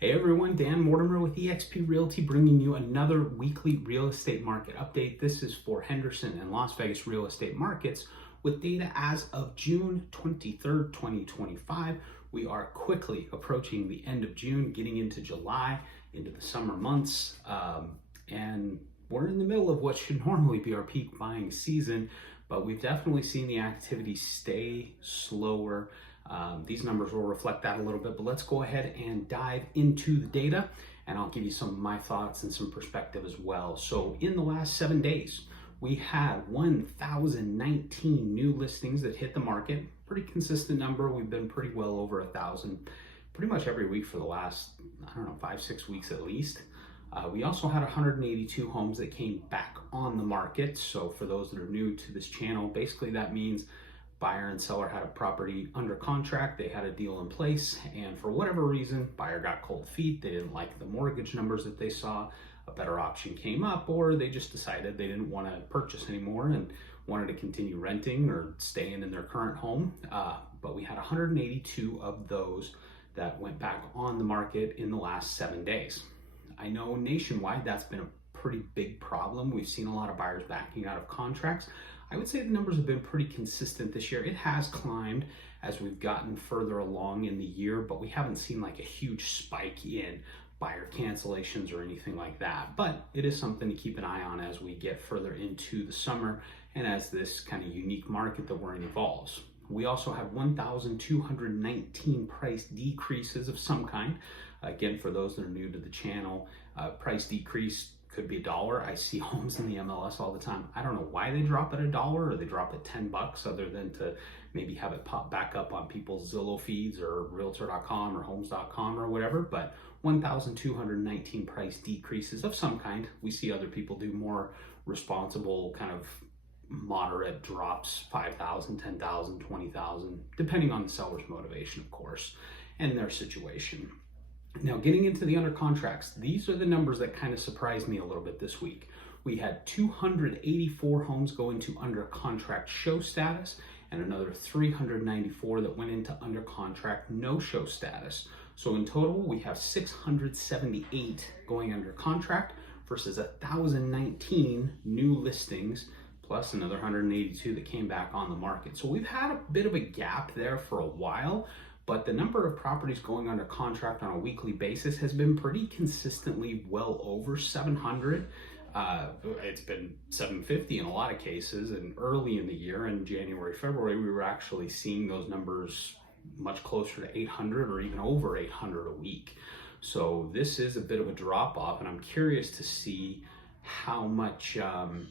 Hey everyone, Dan Mortimer with eXp Realty bringing you another weekly real estate market update. This is for Henderson and Las Vegas real estate markets with data as of June 23rd, 2025. We are quickly approaching the end of June, getting into July, into the summer months, and we're in the middle of what should normally be our peak buying season, but we've definitely seen the activity stay slower. These numbers will reflect that a little bit, but let's go ahead and dive into the data and I'll give you some of my thoughts and some perspective as well. So in the last 7 days, we had 1,019 new listings that hit the market. Pretty consistent number. We've been pretty well over 1,000 pretty much every week for the last, 5-6 weeks at least. We also had 182 homes that came back on the market. So for those that are new to this channel, basically that means buyer and seller had a property under contract, they had a deal in place, and for whatever reason, buyer got cold feet, they didn't like the mortgage numbers that they saw, a better option came up, or they just decided they didn't want to purchase anymore and wanted to continue renting or staying in their current home. But we had 182 of those that went back on the market in the last 7 days. I know nationwide that's been a pretty big problem. We've seen a lot of buyers backing out of contracts. I would say the numbers have been pretty consistent this year. It has climbed as we've gotten further along in the year, but we haven't seen like a huge spike in buyer cancellations or anything like that. But it is something to keep an eye on as we get further into the summer and as this kind of unique market that we're in evolves. We also have 1,219 price decreases of some kind. Again, for those that are new to the channel, price decrease could be $1. I see homes in the MLS all the time. I don't know why they drop at $1 or they drop at $10 other than to maybe have it pop back up on people's Zillow feeds or Realtor.com or Homes.com or whatever, but 1,219 price decreases of some kind. We see other people do more responsible kind of moderate drops, 5,000, 10,000, 20,000, depending on the seller's motivation, of course, and their situation. Now, getting into the under contracts, these are the numbers that kind of surprised me a little bit this week. We had 284 homes go into under contract show status and another 394 that went into under contract no show status. So in total, we have 678 going under contract versus 1,019 new listings, plus another 182 that came back on the market. So we've had a bit of a gap there for a while, but the number of properties going under contract on a weekly basis has been pretty consistently well over 700. It's been 750 in a lot of cases, and early in the year, in January, February, we were actually seeing those numbers much closer to 800 or even over 800 a week. So this is a bit of a drop off, and I'm curious to see how much, I'm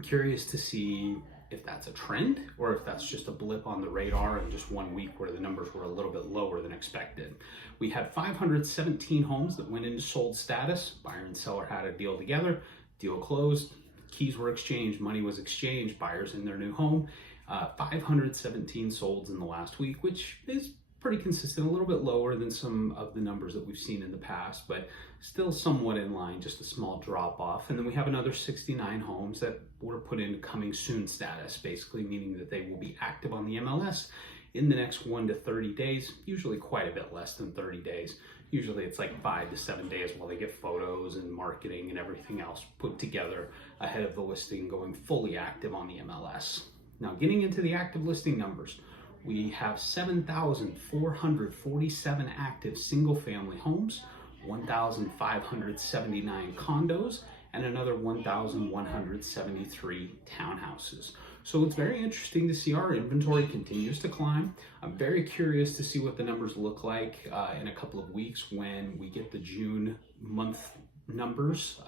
curious to see if that's a trend or if that's just a blip on the radar in just 1 week where the numbers were a little bit lower than expected. We had 517 homes that went into sold status. Buyer and seller had a deal together, deal closed, keys were exchanged, money was exchanged, buyers in their new home. 517 solds in the last week, which is pretty consistent, a little bit lower than some of the numbers that we've seen in the past, but still somewhat in line, just a small drop off. And then we have another 69 homes that were put into coming soon status, basically meaning that they will be active on the MLS in the next 1 to 30 days, usually quite a bit less than 30 days. Usually it's like 5 to 7 days while they get photos and marketing and everything else put together ahead of the listing going fully active on the MLS. Now, getting into the active listing numbers, we have 7,447 active single-family homes, 1,579 condos, and another 1,173 townhouses. So it's very interesting to see our inventory continues to climb. I'm very curious to see what the numbers look like in a couple of weeks when we get the June month numbers.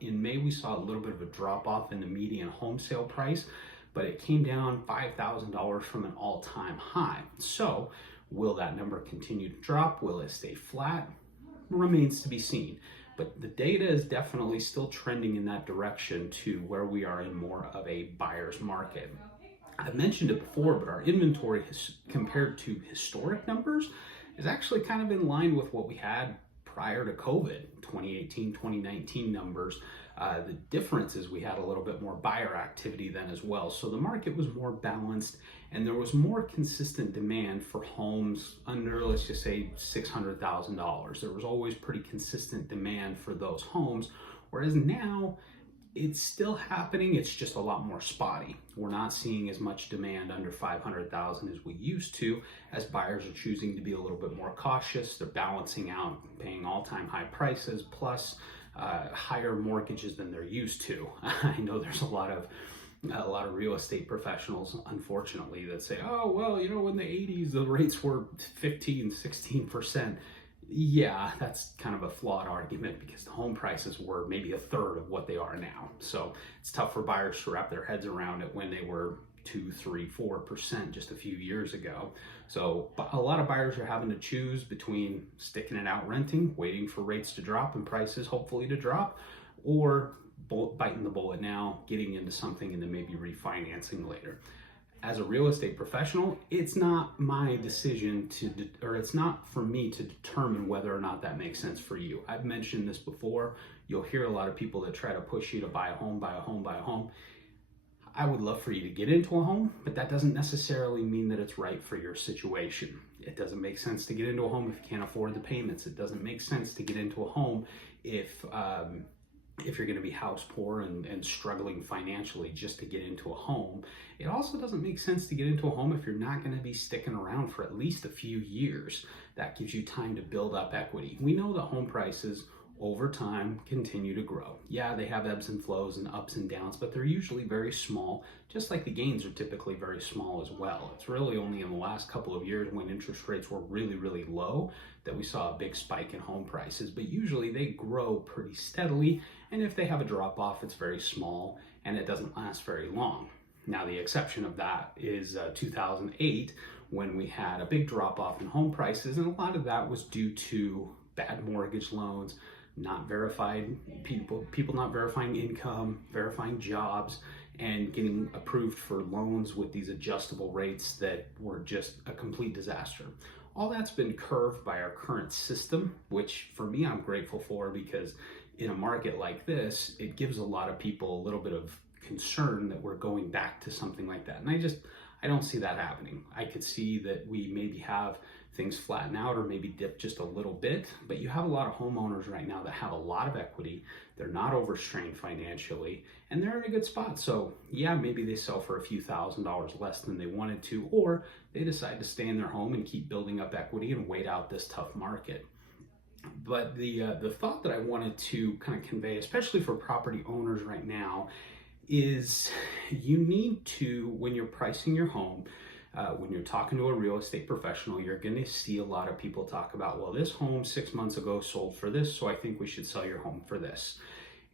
In May, we saw a little bit of a drop off in the median home sale price, but it came down $5,000 from an all-time high. So will that number continue to drop? Will it stay flat? Remains to be seen. But the data is definitely still trending in that direction to where we are in more of a buyer's market. I've mentioned it before, but our inventory compared to historic numbers is actually kind of in line with what we had prior to COVID, 2018, 2019 numbers. The difference is we had a little bit more buyer activity then as well. So the market was more balanced and there was more consistent demand for homes under, let's just say, $600,000. There was always pretty consistent demand for those homes, whereas now it's still happening, it's just a lot more spotty. We're not seeing as much demand under 500,000 as we used to, as buyers are choosing to be a little bit more cautious. They're balancing out paying all-time high prices plus higher mortgages than they're used to. I know there's a lot of real estate professionals, unfortunately, that say, oh, well, you know, in the 80s, the rates were 15, 16%. Yeah, that's kind of a flawed argument because the home prices were maybe a third of what they are now. So it's tough for buyers to wrap their heads around it when they were 2, 3, 4% just a few years ago. So a lot of buyers are having to choose between sticking it out renting, waiting for rates to drop and prices hopefully to drop, or biting the bullet now, getting into something and then maybe refinancing later. As a real estate professional, it's not my decision or it's not for me to determine whether or not that makes sense for you. I've mentioned this before. You'll hear a lot of people that try to push you to buy a home, buy a home, buy a home. I would love for you to get into a home, but that doesn't necessarily mean that it's right for your situation. It doesn't make sense to get into a home if you can't afford the payments. It doesn't make sense to get into a home if you're going to be house poor and struggling financially just to get into a home. It also doesn't make sense to get into a home if you're not going to be sticking around for at least a few years. That gives you time to build up equity. We know that home prices over time continue to grow. Yeah, they have ebbs and flows and ups and downs, but they're usually very small, just like the gains are typically very small as well. It's really only in the last couple of years when interest rates were really, really low that we saw a big spike in home prices, but usually they grow pretty steadily, and if they have a drop off, it's very small and it doesn't last very long. Now, the exception of that is 2008, when we had a big drop off in home prices, and a lot of that was due to bad mortgage loans, not verified people not verifying income, verifying jobs, and getting approved for loans with these adjustable rates that were just a complete disaster. All that's been curved by our current system, which for me I'm grateful for, because in a market like this, it gives a lot of people a little bit of concern that we're going back to something like that. And I don't see that happening. I could see that we maybe have things flatten out or maybe dip just a little bit, but you have a lot of homeowners right now that have a lot of equity. They're not overstrained financially and they're in a good spot. So yeah, maybe they sell for a few $1,000s less than they wanted to, or they decide to stay in their home and keep building up equity and wait out this tough market. But the thought that I wanted to kind of convey, especially for property owners right now, is you need to, when you're pricing your home, when you're talking to a real estate professional, you're going to see a lot of people talk about, well, this home 6 months ago sold for this, so I think we should sell your home for this.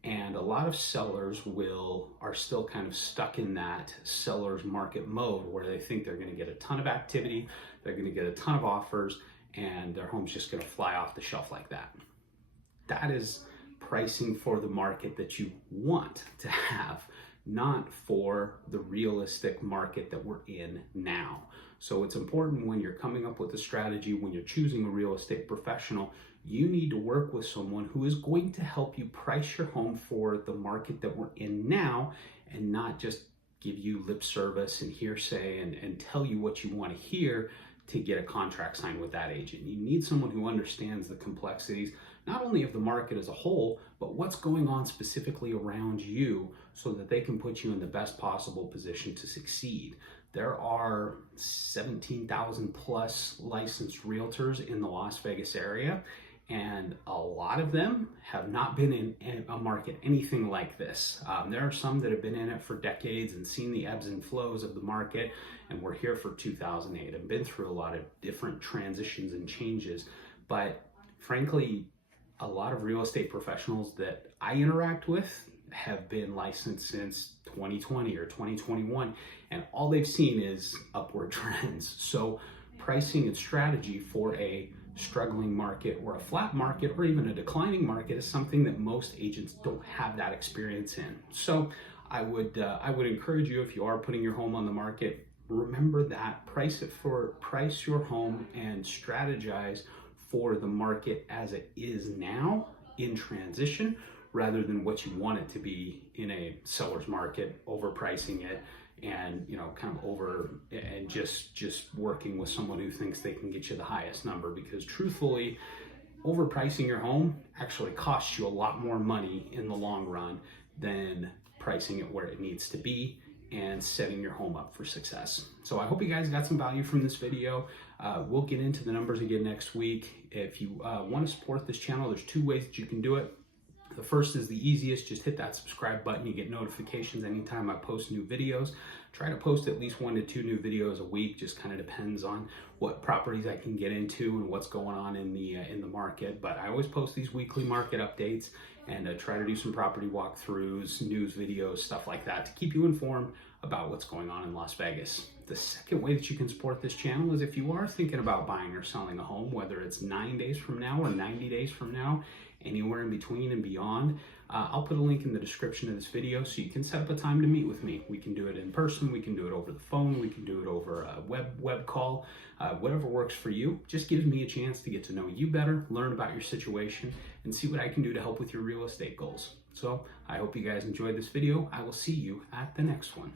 And a lot of sellers are still kind of stuck in that seller's market mode where they think they're going to get a ton of activity, they're going to get a ton of offers, and their home's just going to fly off the shelf like that. That is pricing for the market that you want to have, not for the realistic market that we're in now. So it's important when you're coming up with a strategy, when you're choosing a real estate professional, you need to work with someone who is going to help you price your home for the market that we're in now, and not just give you lip service and hearsay and tell you what you want to hear to get a contract signed with that agent. You need someone who understands the complexities, not only of the market as a whole, but what's going on specifically around you, so that they can put you in the best possible position to succeed. There are 17,000 plus licensed realtors in the Las Vegas area, and a lot of them have not been in a market anything like this. There are some that have been in it for decades and seen the ebbs and flows of the market, and we're here for 2008 and been through a lot of different transitions and changes. But frankly, a lot of real estate professionals that I interact with have been licensed since 2020 or 2021, and all they've seen is upward trends. So pricing and strategy for a struggling market or a flat market or even a declining market is something that most agents don't have that experience in. So I would encourage you, if you are putting your home on the market, remember that price your home and strategize for the market as it is now in transition, rather than what you want it to be in a seller's market, overpricing it, and kind of just working with someone who thinks they can get you the highest number. Because truthfully, overpricing your home actually costs you a lot more money in the long run than pricing it where it needs to be and setting your home up for success. So I hope you guys got some value from this video. We'll get into the numbers again next week. If you want to support this channel, there's 2 ways that you can do it. The first is the easiest. Just hit that subscribe button. You get notifications anytime I post new videos. Try to post at least 1 to 2 new videos a week. Just kind of depends on what properties I can get into and what's going on in the market. But I always post these weekly market updates and try to do some property walkthroughs, news videos, stuff like that to keep you informed about what's going on in Las Vegas. The second way that you can support this channel is if you are thinking about buying or selling a home, whether it's 9 days from now or 90 days from now, anywhere in between and beyond, I'll put a link in the description of this video so you can set up a time to meet with me. We can do it in person, we can do it over the phone, we can do it over a web call, whatever works for you. Just gives me a chance to get to know you better, learn about your situation, and see what I can do to help with your real estate goals. So I hope you guys enjoyed this video. I will see you at the next one.